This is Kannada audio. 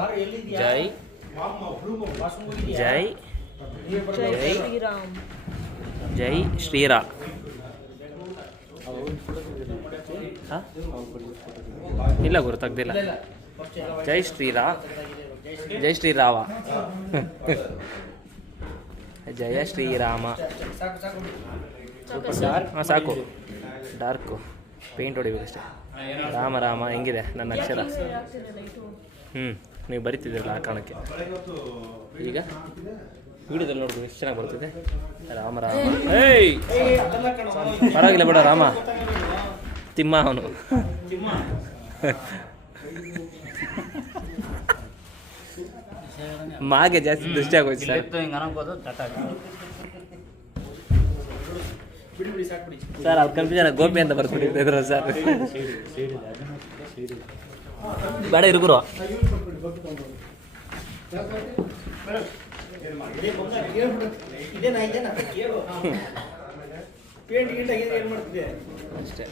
ಜೈ ಜೈ ಜೈ ಜೈ ಶ್ರೀರಾಮ್. ಇಲ್ಲ ಗುರು ತೆಗ್ದಿಲ್ಲ. ಜೈ ಶ್ರೀರಾಮ್, ಜೈ ಶ್ರೀರಾಮ, ಜಯ ಶ್ರೀರಾಮ. ಹಾಂ ಸಾಕು, ಡಾರ್ಕು ಪೇಂಟ್ ಹೊಡಿಬೇಕಷ್ಟೇ. ರಾಮ ರಾಮ ಹೆಂಗಿದೆ ನನ್ನ ಅಕ್ಷರ? ನೀವು ಬರಿತಿದ್ದೀರಲ್ಲ ಆ ಕಾರಣಕ್ಕೆ. ಈಗ ವಿಡಿಯೋದಲ್ಲಿ ನೋಡ್ಬೋದು ಎಷ್ಟು ಚೆನ್ನಾಗಿ ಬರ್ತಿದೆ. ರಾಮ ರಾಮ. ಏಯ್ ಪರವಾಗಿಲ್ಲ ಬೇಡ, ರಾಮ ತಿಮ್ಮ ಅವನು. ಮಾಗೆ ಜಾಸ್ತಿ ದೃಷ್ಟಿ ಆಗೋಯ್ತು ಸರ್. ಸರ್ ಅವ್ರು ಕನ್ಫ್ಯೂಷನ್ ಗೋಪಿ ಅಂತ ಬರ್ಸ್ಬಿಟ್ಟಿದ್ರು ಸರ್. ಬೇಡ ಇರುಗುರು. ಅಷ್ಟೇ.